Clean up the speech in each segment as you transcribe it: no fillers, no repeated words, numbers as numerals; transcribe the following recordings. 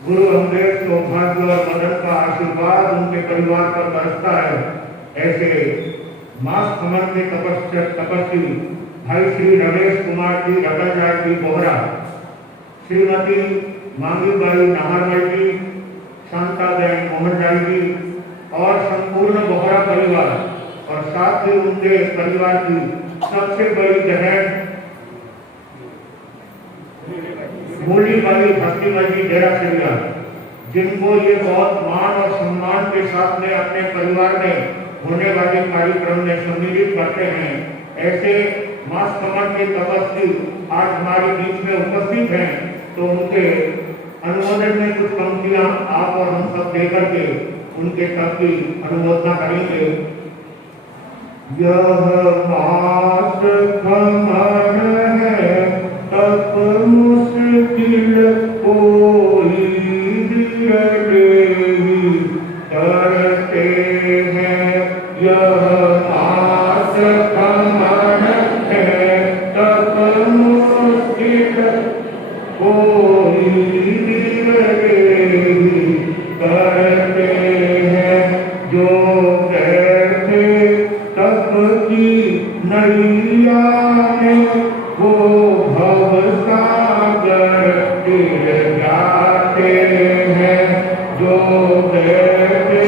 गुरु अमृत सौभाग्य और मदन का आशीर्वाद उनके परिवार पर बरसता है। ऐसे मास कमर के तपस्वी भाई श्री रमेश कुमार जी रतनलाल जी बोहरा, श्रीमती मांगीबाई नाहरमल जी, शांताबेन मोहनलाल जी और संपूर्ण बोहरा परिवार और साथ ही उनके परिवार की सबसे बड़ी बहन मूलीबाई भक्तिमल जी डेरासिरिया, जिनको ये बहुत मान और सम्मान के साथ में अपने परिवार में होने वाले कार्यक्रम में सम्मिलित करते हैं। ऐसे मास कमर के तपस्वी आज हमारे बीच में उपस्थित हैं, तो उनके अनुमोदन में कुछ पंक्तियां आप और हम सब देकर के उनके तप की अनुमोदना करेंगे। यह मास कमर है तप मुश्किल कोई नहीं करते हैं। यह मास कमर है तप मुश्किल कोई नहीं करते हैं। जो कहते तप की नैया में वो भवसागर गिर जाते हैं। जो कहते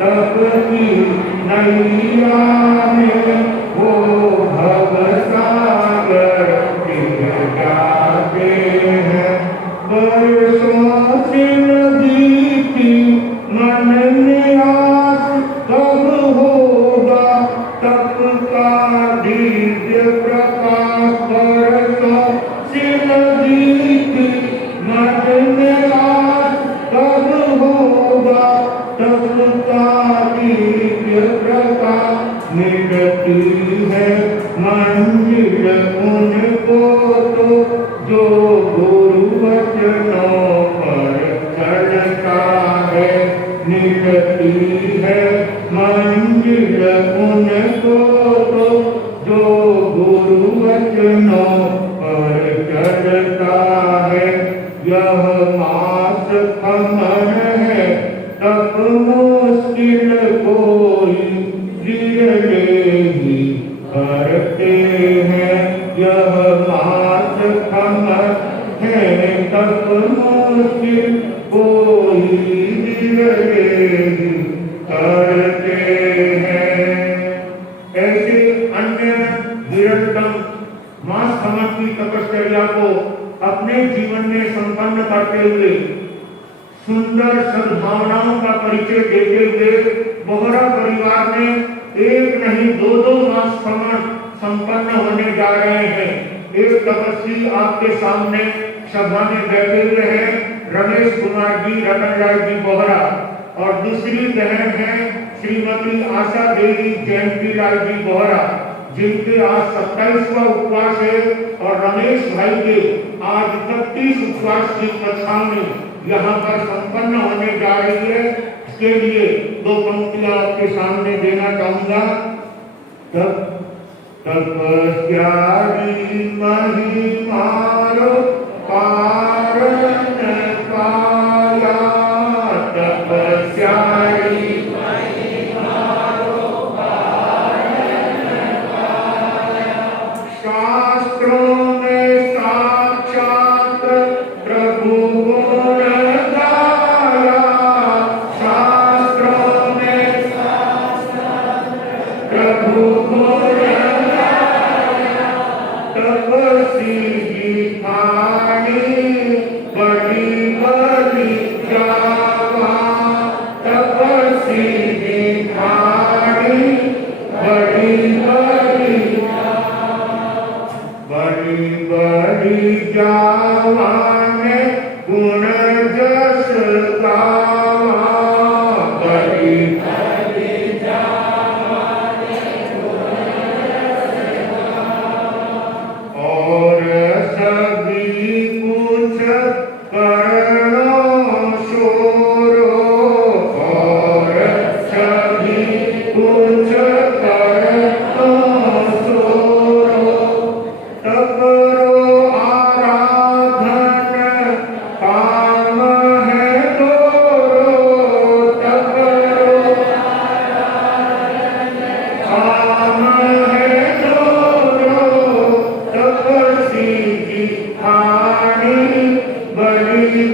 तप की नैया में वो भवसागर गिर जाते हैं। बरसों से नदी की मन में आस कब होगा तप का दिव्य प्रकाश। बरसों से नदी की मन में आस कब होगा तप का दिव्य प्रकाश। मिलती है मंजिल उनको तो जो गुरु वचनों पर चलता है। मिलती है मंजिल उनको तो जो गुरु वचनों पर चलता है। यह मास कमर है तप मुश्किल कोई नहीं करते हैं। यह मास कमर है तप मुश्किल कोई नहीं करते हैं। ऐसे अन्य विरतम मास कमर की तपस्या को अपने जीवन में संपन्न करते हुए सुंदर सद्भावनाओं का परिचय देते हुए बोहरा परिवार में एक नहीं दो मास कमर संपन्न होने जा रहे हैं। एक तपस्वी आपके सामने सभा में बैठे हुए हैं, रमेश कुमार जी रतनलाल जी बोहरा, और दूसरी बहन है श्रीमती आशा देवी जयंतीलाल जी बोहरा, जिनके आज 27वां उपवास है और रमेश भाई के आज 31 उपवास की कथा में यहाँ पर संपन्न होने जा रही है। इसके लिए दो पंक्तियां आपके सामने देना चाहूंगा। तपस्यारी महिमारो कारण पाया। तपस्यारी महिमारो कारण पाया। शास्त्रों में साक्षात प्रभु गुण गाया। शास्त्रों में साक्षात प्रभु गुण तपस्वी की खानी बड़ी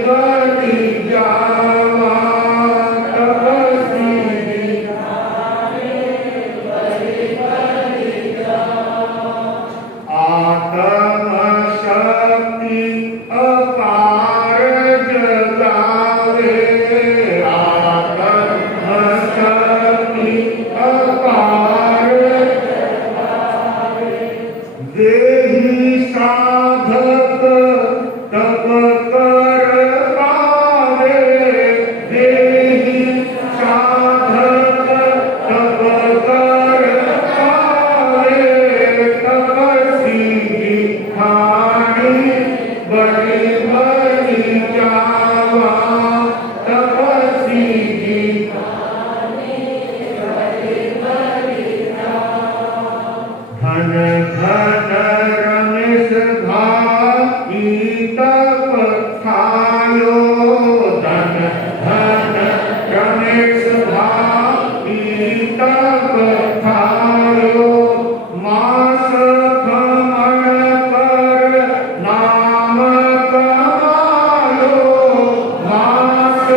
बड़ी जावा तपस्वी आत्म शक्ति अपार जगावे आत्म शक्ति अपार देहि साधक तप कर पावे देहि साधक तप कर पावे तपस्वी ठाणी बड़ी बड़ी जावा तपस्वी धन धन रमेश भाई तप खायो धन धन रमेश भाई तप खायो मास खमन कर नाम कमायो मास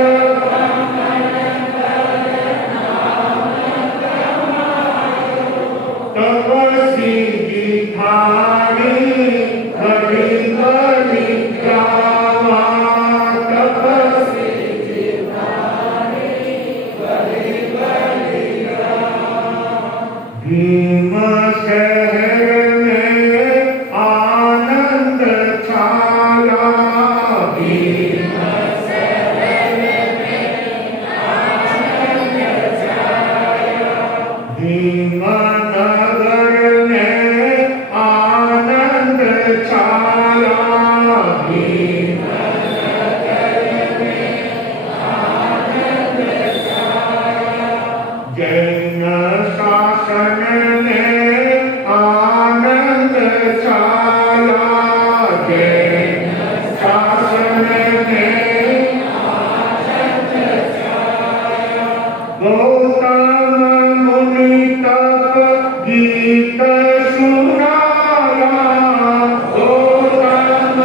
तपस्वी ठाणी बड़ी बड़ी जावा तपस्वी भीम शहर में आनंद छाया भीम भीम नगर में आनंद छाया भीम जैन शासन में आनंद छाया जैन शासन में गौतम मुनि तप गीत सुनाया गौतम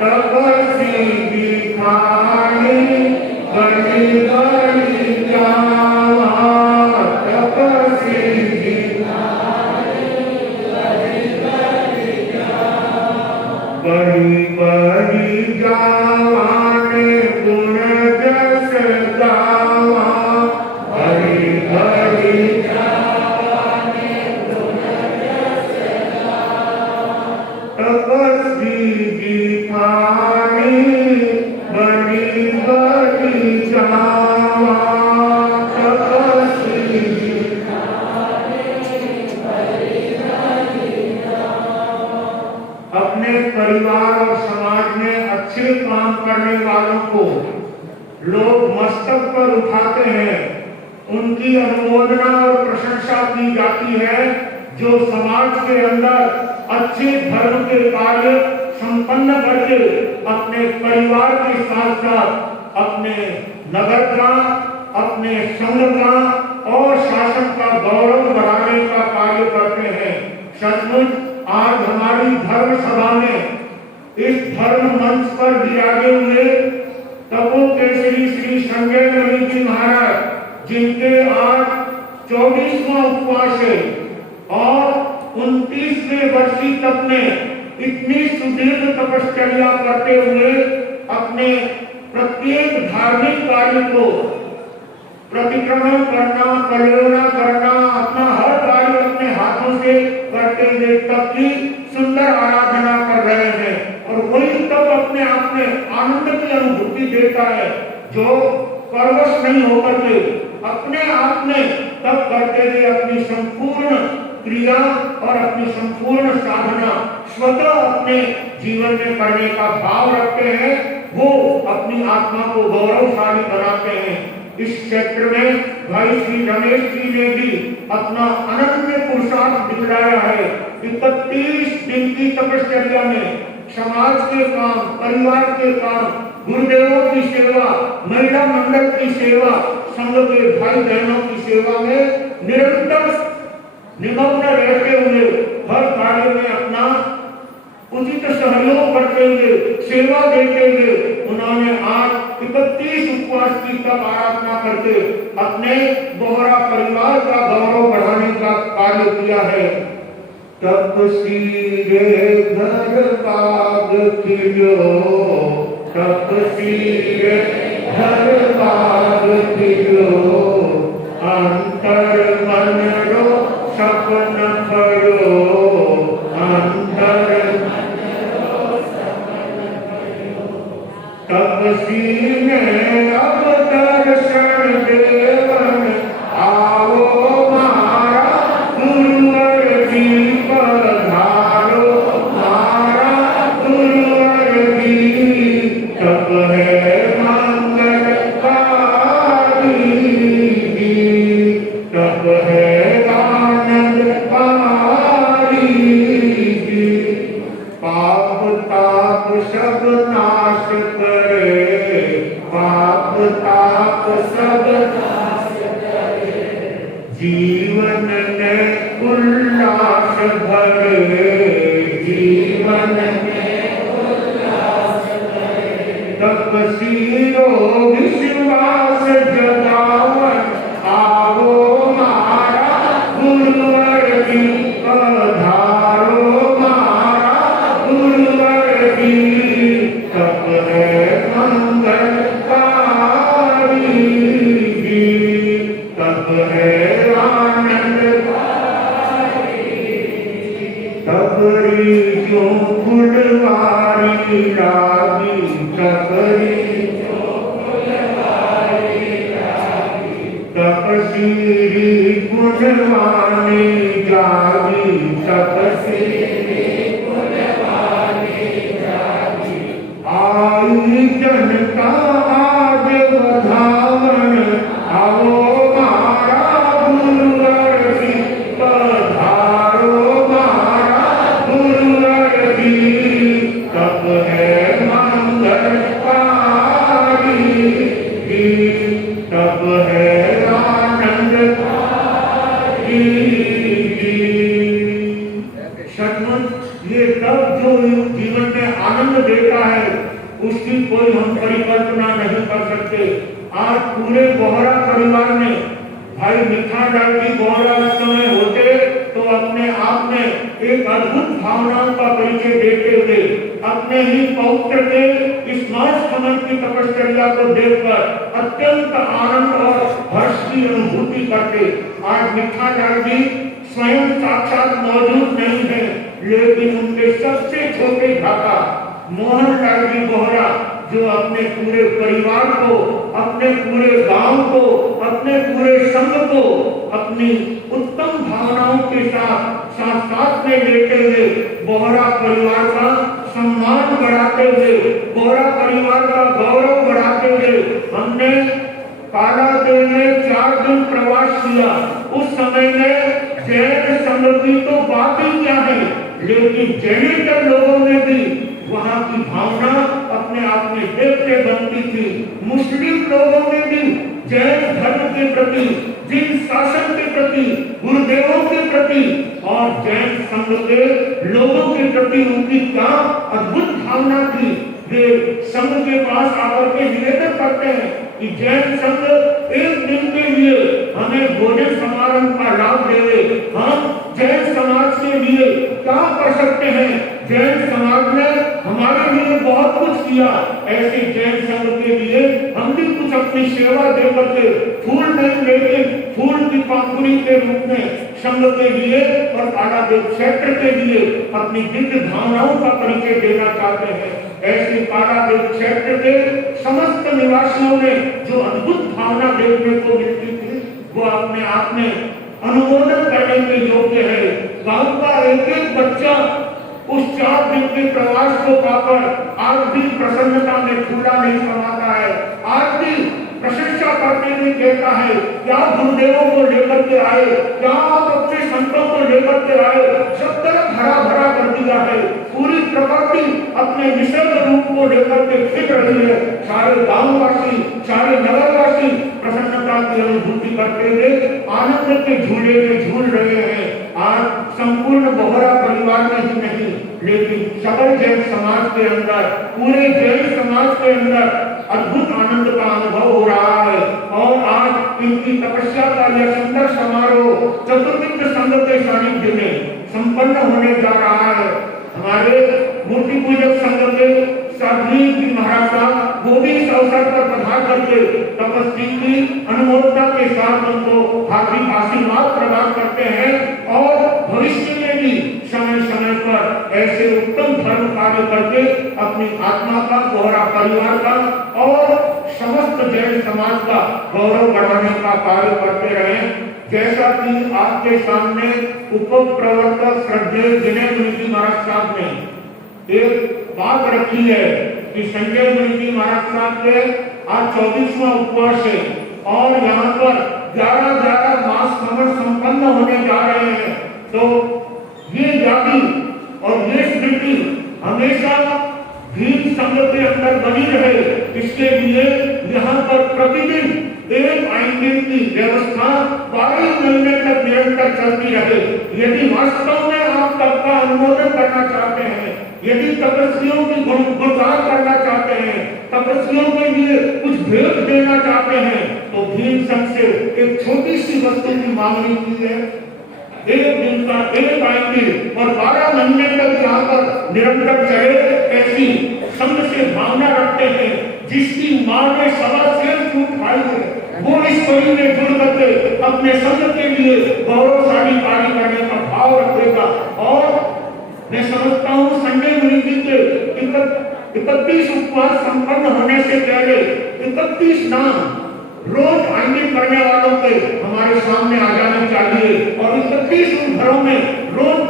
तपस्वी ठाणी बड़ी बड़ी जावा तपस्वी बड़ी बड़ी जावा ने गुण जस गावा बड़ी बड़ी तपस्वी ठाणी बड़ी बड़ी जावा तपस्वी अपने परिवार और समाज में अच्छे काम करने वालों को लोग मस्तक पर उठाते हैं उनकी अनुमोदना और प्रशंसा की जाती है जो समाज के अंदर अच्छे धर्म के कार्य संपन्न करके अपने परिवार के साथ साथ अपने नगर का अपने संघ का और शासन का गौरव बढ़ाने का कार्य करते हैं। सचमुच आज हमारी धर्म सभा में इस धर्म मंच पर विराजे हुए तपो केसरी श्री संजय मुनि जी महाराज जिनके आज 24वां उपवास है और 29वें वर्षी तप में इतनी सुदीर्घ तपश्चर्या करते हुए अपने प्रत्येक धार्मिक कार्य को प्रतिक्रमण करना परियोजना करना अपना हर कार्य अपने हाथों से करते हुए तप की सुंदर आराधना कर रहे हैं और वही तप अपने आप में आनंद की अनुभूति देता है जो परवश नहीं होकर के अपने आप में तप करते हुए अपनी संपूर्ण क्रिया और अपनी संपूर्ण साधना स्वतः अपने जीवन में करने का भाव रखते हैं वो अपनी आत्मा को गौरवशाली बनाते हैं। इस क्षेत्र में भाई श्री रमेश जी ने भी अपना अनन्य पुरुषार्थ दिखलाया है। 31 दिन की तपश्चर्या में समाज के काम, परिवार के काम, गुरुदेवों की सेवा, महिला मंडल की सेवा, संघ के भाई बहनों की सेवा में निरंतर निमग्न रहते हुए हर कार्य में अपना उचित सहयोग करते हुए, सेवा देते हुए उन्होंने आज 31 उपवास की तब आराधना करके अपने बोहरा परिवार का गौरव बढ़ाने का कार्य किया है। तपसीरे घर बाग खिलो, तपसीरे घर बाग खिलो, अंतर मन रो सपन करो, अंतर तपसीने अब दर्शन देवन आओ मारा गुरुवर जी पधारो, मारा गुरुवर जी तप है मंगलकारी, तप है आनंदकारी, पाप ताप सब नाश करे, पाप ताप सब नाश करे, जीवन में उल्लास भरे, जीवन में उल्लास भरे, तपसीरो विश्वास जगावन आओ मारा गुरुवर जी पधारो, मारा गुरुवर जी तप है मंगलकारी, तप है आनंदकारी, तपरी जो फुलवारी लागी, तपरी जो फुलवारी लागी, तपसीरी गुणवानी जागी, तपसीरी गुणवानी जागी, आई जनता आज बधावन आओ मारा गुरुवर जी पधारो, मारा गुरुवर जी तप है मंगलकारी, तप है आनंदकारी। सचमुच ये तप जो जीवन में आनंद देता है उसकी कोई हम परिकल्पना नहीं कर सकते। आज पूरे बोहरा परिवार में भाई मिठालाल जी बोहरा इस समय होते तो अपने आप में एक अद्भुत भावनाओं का परिचय देते हुए अपने ही पौत्र के इस 9 समय की तपश्चर्या को देखकर अत्यंत आनंद और हर्ष की अनुभूति करते। आज मिठालाल जी स्वयं साक्षात मौजूद नहीं है, लेकिन उनके सबसे छोटे भ्राता मोहनलाल जी बोहरा जो अपने पूरे परिवार को, अपने पूरे गांव को, अपने पूरे संघ को अपनी उत्तम भावनाओं के साथ में लेते हुए बोहरा परिवार का सम्मान बढ़ाते हुए, बोहरा परिवार का गौरव बढ़ाते हुए हमने कालादेव में 4 दिन प्रवास किया। उस समय में जैन संघ की तो बात ही क्या है, लेकिन जैनेतर लोगों में भी वहाँ की भावना अपने आप में देखते बनती थी। मुस्लिम लोगों में भी जैन धर्म के प्रति, जिन शासन के प्रति, गुरुदेवों के प्रति और जैन संघ के लोगों के प्रति उनकी क्या अद्भुत भावना थी। वे संघ के पास आकर के निवेदन करते हैं कि जैन संघ एक दिन के लिए हमें भोजन समारोह का लाभ देवे। हम जैन समाज के लिए क्या कर सकते हैं? जैन समाज ने हमारे लिए बहुत कुछ किया, ऐसे जैन संघ के लिए हम भी कुछ अपनी सेवा दे करके फूल नहीं लेकिन फूल की पंखुड़ी के रूप में संघ के लिए और कालादेव क्षेत्र के लिए अपनी दिव्य भावनाओं का परिचय देना चाहते हैं। ऐसे कालादेव क्षेत्र के समस्त निवासियों में जो अद्भुत भावना देखने को मिलती थी वो अपने आप में अनुमोदन करने के योग्य है। गांव का एक एक बच्चा उस 4 दिन के प्रवास को पाकर आज भी प्रसन्नता में फूला नहीं समाता है। आज भी प्रशंसा करते हुए कहता है, क्या गुरुदेवों को लेकर के आए, क्या आप अपने संतों को लेकर के आए, सब तरफ हरा भरा कर दिया है। पूरी प्रकृति अपने निसर्ग रूप को लेकर के खिल रही है। सारे गांववासी, सारे नगरवासी प्रसन्नता की अनुभूति करते हुए आनंद के झूले में झूल रहे हैं। आज संपूर्ण बोहरा परिवार में ही नहीं, लेकिन सबल जैन समाज के अंदर, पूरे जैन समाज के अंदर अद्भुत आनंद का अनुभव हो रहा है। और आज इनकी तपस्या का यह सुंदर समारोह चतुर्विद संघ के सानिध्य में संपन्न होने जा रहा है। हमारे मूर्ति पूजक संघ के साध्वी जी महाराज साहब वो भी इस अवसर पर पधार करके तपस्वी की अनुमोदना के साथ उनको हार्दिक आशीर्वाद प्रदान करते हैं और भविष्य में भी समय समय पर ऐसे उत्तम धर्म कार्य करके अपनी आत्मा का, बोहरा परिवार का और समस्त जैन समाज का गौरव बढ़ाने का कार्य करते रहे। जैसा कि आपके सामने उप प्रवर्तक श्रद्धेय विनय मुनि जी महाराज साहब ने एक बात रखी है कि संजय मुनि जी महाराज साहब के आज 24वां उपवास है और यहाँ पर 11 मास कमर संपन्न होने जा रहे हैं। तो ये जाति और ये स्मृति हमेशा भीम संघ के अंदर बनी रहे, इसके लिए यहाँ पर प्रतिदिन एक आइंदे की व्यवस्था 12 महीने तक निरंतर चलती रहे। यदि वास्तव में आप सबका अनुमोदन करना चाहते हैं, यदि तपस्वियों की गुणगान करना चाहते हैं, तपस्वियों के लिए कुछ भेंट देना चाहते हैं, तो भीम संघ से एक छोटी सी वस्तु की मांगनी की है। एक दिन का एक आइंदे और 12 महीने तक यहाँ पर निरंतर चले, ऐसी संघ से भावना रखते हैं। जिसकी मां ने 1.25 सेर फूट खाई है, वो इस कड़ी में जुड़ करके अपने संघ के लिए गौरवशाली कार्य करने का भाव रखेगा। और मैं समझता हूँ संजय मुनि जी के 31 उपवास संपन्न होने से पहले 31 नाम रोज आइंदे करने वालों के हमारे सामने आ जाने चाहिए और 31 घरों में रोज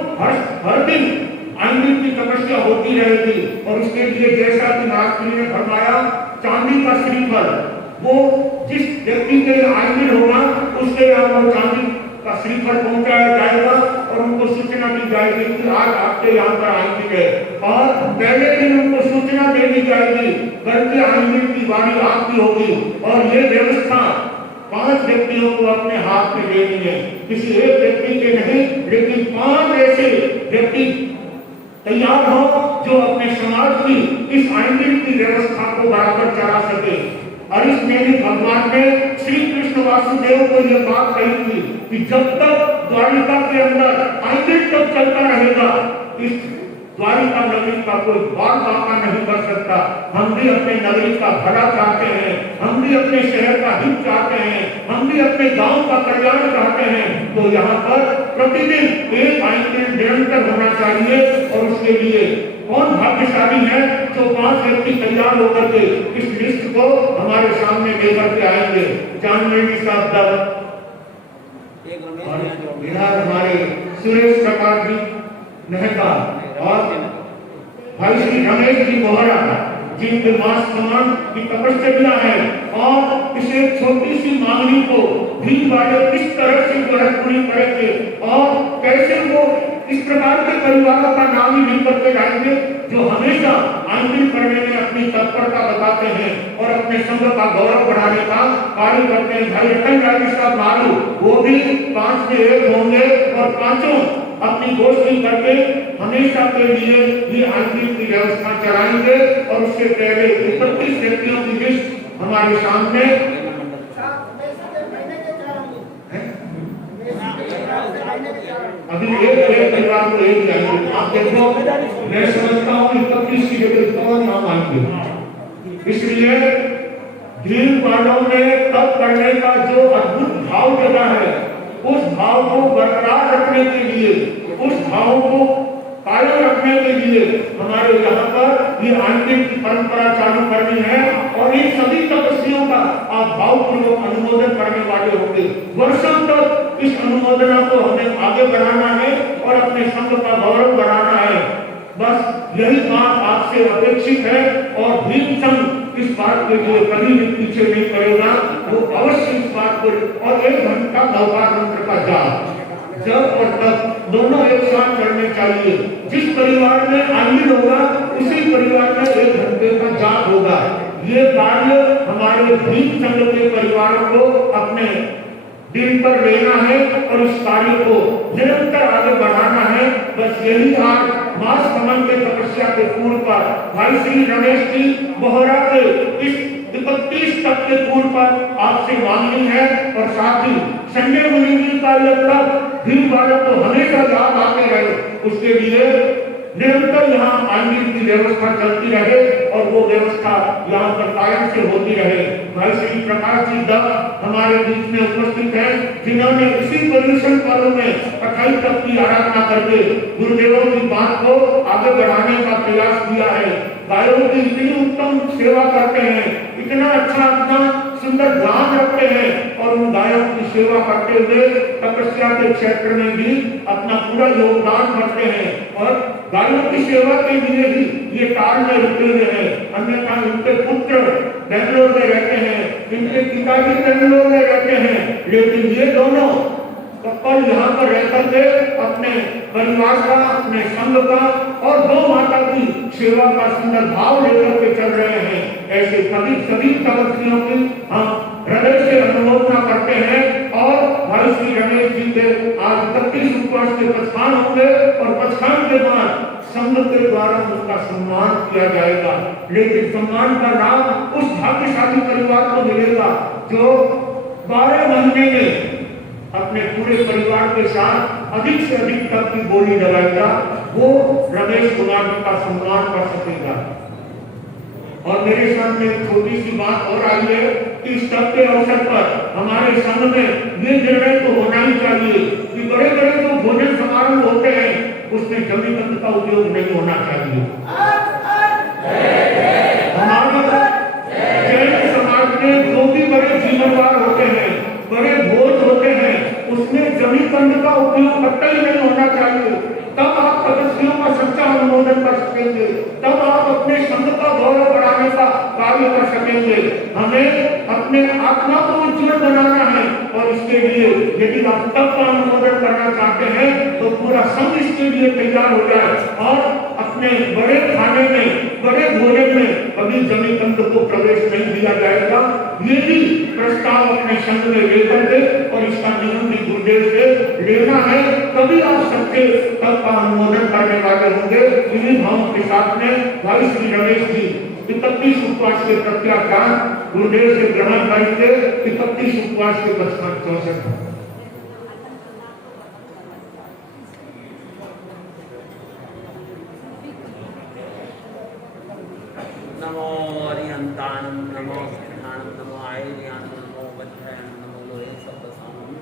हर दिन आइंदे की तपस्या होती रहेगी। और उसके लिए जैसा कि महाराज ने फरमाया, चांदी का श्रीफल वो जिस व्यक्ति के आइंदे होगा उसके यहाँ वो चांदी का श्रीफल पहुंचाया जाएगा और उनको सूचना दी जाएगी कि आज आपके यहाँ पर आइंदे है। और पहले दिन उनको सूचना दे दी जाएगी, कल के आइंदे की बारी आपकी होगी। और ये व्यवस्था 5 व्यक्तियों को अपने हाथ में देनी है, किसी एक व्यक्ति के नहीं, लेकिन 5 ऐसे व्यक्ति तैयार हो जो अपने समाज की इस आइंदे की व्यवस्था को बराबर चला सके। और इसमें भी भगवान ने श्री कृष्ण वासुदेव को यह बात कही थी कि जब तक द्वारिका के अंदर आइंदे तक चलता रहेगा, इस द्वारिका नगरी का कोई द्वार बाका नहीं कर सकता। हम भी अपने नगरी का भला चाहते हैं, हम भी अपने शहर का हित चाहते हैं, हम भी अपने गांव का कल्याण चाहते हैं। तो यहाँ पर प्रतिदिन एक आइंदे निरंतर होना चाहिए। और उसके लिए कौन भाग्यशाली है जो 5 व्यक्ति तैयार होकर के इस लिस्ट को हमारे सामने लेकर के आएंगे। जानवी साहब बिहार हमारे सुरेश प्रकाश जी मेहता और भाई श्री रमेश जी बोहरा जिनके मास समान की तपस्या है और इसे छोटी सी मांगनी को भी वाले किस तरह से पूरी करेंगे और कैसे वो इस प्रकार के परिवारों का नाम ही नहीं करके जाएंगे जो हमेशा आंदोलन करने में अपनी तत्परता बताते हैं और अपने संघ का गौरव बढ़ाने का कार्य करते हैं। भाई रतन राजी साहब मारू वो भी 5 में 1 होंगे और पांचों अपनी गोष्ठी करके हमेशा के लिए ये आंदोलन की व्यवस्था चलाएंगे। और उससे पहले 31 व्यक्तियों की लिस्ट हमारे सामने अभी एक परिवार को एक जाएंगे। आप देखो मैं समझता हूँ 31 की जगह कौन नाम आएंगे। इसलिए भीम वालों ने तप करने का जो अद्भुत भाव जगा है, उस भाव को बरकरार रखने के लिए, उस भाव को कायम रखने के लिए हमारे यहाँ पर ये आंदोलन की परंपरा चालू करनी है। और इन सभी तपस्वियों का आप भावपूर्वक अनुमोदन करने वाले होंगे। वर्षों तक इस अनुमोदना को हमें आगे बढ़ाना है और अपने संघ का गौरव बढ़ाना है। बस यही बात आपसे अपेक्षित है और भीम संघ इस बात के लिए कभी भी पीछे नहीं पड़ेगा। वो अवश्य इस बात को और 1 घंटा नवकार मंत्र का जाप जब और तब दोनों एक साथ करने चाहिए। जिस परिवार में आंदोलन होगा उसी परिवार में 1 घंटे का जाप होगा। ये कार्य हमारे भीम संघ के परिवारों को अपने दिल पर लेना है और इस कार्य को निरंतर आगे बढ़ाना है। बस यही आज मास कमल के तपस्या के पूर्व पर भाई श्री रमेश जी बोहरा के इस 31 तक के पूर्व पर आपसे मांगनी है। और साथ ही संजय मुनि जी का ये तप भीम वालों को हमेशा याद आते रहे, उसके लिए निरंतर यहाँ आईने की व्यवस्था चलती रहे और वो व्यवस्था यहाँ पर कायम से होती रहे। भाई श्री प्रकाश जी दत्त हमारे बीच में उपस्थित हैं, जिन्होंने इसी पर्यूषण पर्व में 28 तक की आराधना करके गुरुदेवों की बात को आगे बढ़ाने का प्रयास किया है। गायों की इतनी उत्तम सेवा करते हैं, इतना अच्छा अपना सुंदर ध्यान रखते हैं और उन गायों की सेवा करते हुए तपस्या के क्षेत्र में भी अपना पूरा योगदान करते हैं। और गायों की सेवा के लिए ही ये काल में रुके हुए हैं, अन्यथा इनके पुत्र बेंगलोर में रहते हैं, इनके पिताजी बेंगलोर में रहते हैं, लेकिन ये दोनों कपल यहाँ पर रहकर के अपने परिवार का, अपने संघ का और गौ माता की सेवा का सुंदर भाव लेकर के चल रहे हैं। ऐसे सभी तपस्वियों की हम हृदय से अनुमोदना करते हैं। और भाई श्री रमेश जी के आज 31 उपवास के पछान होंगे और पछान के बाद संघ के द्वारा उनका सम्मान किया जाएगा। लेकिन सम्मान का लाभ उस भाग्यशाली परिवार को मिलेगा जो 12 महीने में अपने पूरे परिवार के साथ अधिक से अधिक तक की बोली लगाएगा, वो रमेश कुमार जी का सम्मान कर सकेगा। और मेरे सामने एक छोटी सी बात और आई है कि इस तब के अवसर पर हमारे संघ में ये निर्णय तो होना ही चाहिए कि बड़े बड़े जो भोजन समारोह होते हैं उसमें जमी बंद का उपयोग नहीं होना चाहिए। हमारे जैन समाज में जो भी बड़े जीवनवार होते हैं, बड़े भोज होते हैं, उसमें जमी बंद का उपयोग कतई नहीं होना चाहिए। तब आप तपस्वियों का सच्चा अनुमोदन कर सकेंगे, तब आप अपने संघ का गौरव बढ़ाने का कार्य कर सकेंगे। हमें अपने आत्मा को उज्जवल बनाना है और इसके लिए यदि आप तब का अनुमोदन करना चाहते हैं तो पूरा संघ इसके लिए तैयार हो जाए और अपने बड़े खाने में, बड़े भोजन में कभी जमी बंद को प्रवेश नहीं दिया जाएगा। ये भी प्रस्ताव अपने संघ में लेकर के और इसका नियम भी गुरुदेव से लेना है, तभी आप सबके तब का अनुमोदन करने वाले होंगे। इन्हीं भावों के साथ में भाई श्री रमेश जी 31 उपवास के प्रत्याख्यान गुरुदेव से ग्रहण करेंगे। 31 उपवास के 64 नमो अरिहंतानम, नमो सिद्धानम, नमो आयर्यानम, नमो वज्रायनम, नमो लोहे सप्तसानम,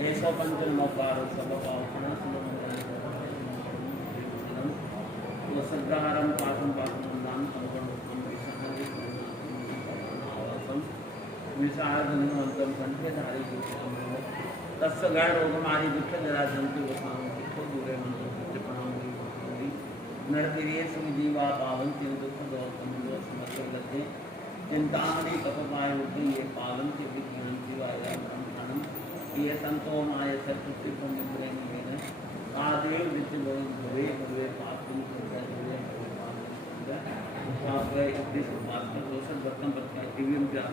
ये सौ पंच नमो पारो सब पावना तो सद्धारम पासम पासम दान संपन्नम विषादम विषादनंतम कंठे धारी दुखम तस्य गण रोगमारी दुख जरा जंतु वसाम दुख दूरे मन चिपणाम नरतिरिये सुजीवा पावन के दुख दोषम दोष मत लगे चिंतामणि कपमाय होते ये पावन के विज्ञान जीवाया ब्रह्मांडम ये संतो माय सत्य को मिलेंगे न आदेव विच लोग भवे भवे पाप तुम को भवे पाप है इस बात का दोषन बर्तन बर्तन दिव्यम जा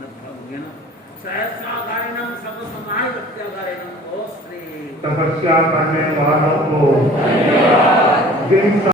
न हो गया ना सहस्रागारिणं सब समाय प्रत्यागारिणं ओ श्री तपस्या करने वालों को धन्यवाद।